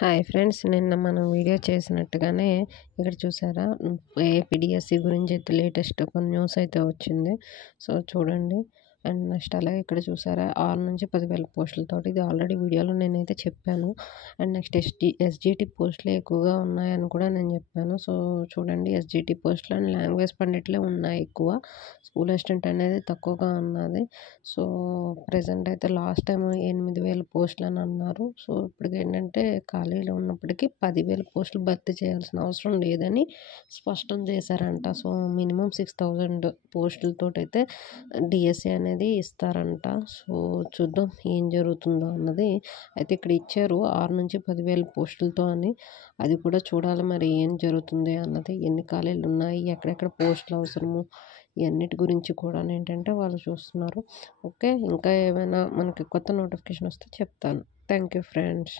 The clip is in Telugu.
హాయ్ ఫ్రెండ్స్, నిన్న మనం వీడియో చేసినట్టుగానే ఇక్కడ చూసారా, ఏపీడిఎస్సి గురించి అయితే లేటెస్ట్ కొన్ని న్యూస్ అయితే వచ్చింది. సో చూడండి. అండ్ నెక్స్ట్ అలాగే ఇక్కడ చూసారా, 6 నుంచి 10,000 పోస్టులతోటి ఇది ఆల్రెడీ వీడియోలో నేనైతే చెప్పాను. అండ్ నెక్స్ట్ ఎస్జిటి పోస్టులే ఎక్కువగా ఉన్నాయని కూడా నేను చెప్పాను. సో చూడండి, ఎస్జిటి పోస్టులు అండ్ లాంగ్వేజ్ పండిట్లే ఉన్నాయి ఎక్కువ. స్కూల్ అసిస్టెంట్ అనేది తక్కువగా ఉన్నది. సో ప్రజెంట్ అయితే లాస్ట్ టైం 8,000 పోస్టులు అని అన్నారు. సో ఇప్పుడు ఏంటంటే ఖాళీలు ఉన్నప్పటికీ 10,000 పోస్టులు భర్తీ చేయాల్సిన అవసరం లేదని స్పష్టం చేశారంట. సో మినిమం 6,000 పోస్టులతోటైతే డిఎస్సి అనేది ఇస్తారంట. సో చూద్దాం ఏం జరుగుతుందో అన్నది. అయితే ఇక్కడ ఇచ్చారు 6 నుంచి 10,000 పోస్టులతో అని. అది కూడా చూడాలి మరి ఏం జరుగుతుంది అన్నది, ఎన్ని ఖాళీలు ఉన్నాయి, ఎక్కడెక్కడ పోస్టులు అవసరము, ఇవన్నిటి గురించి కూడా ఏంటంటే వాళ్ళు చూస్తున్నారు. ఓకే, ఇంకా ఏమైనా మనకి కొత్త నోటిఫికేషన్ వస్తే చెప్తాను. Thank you friends.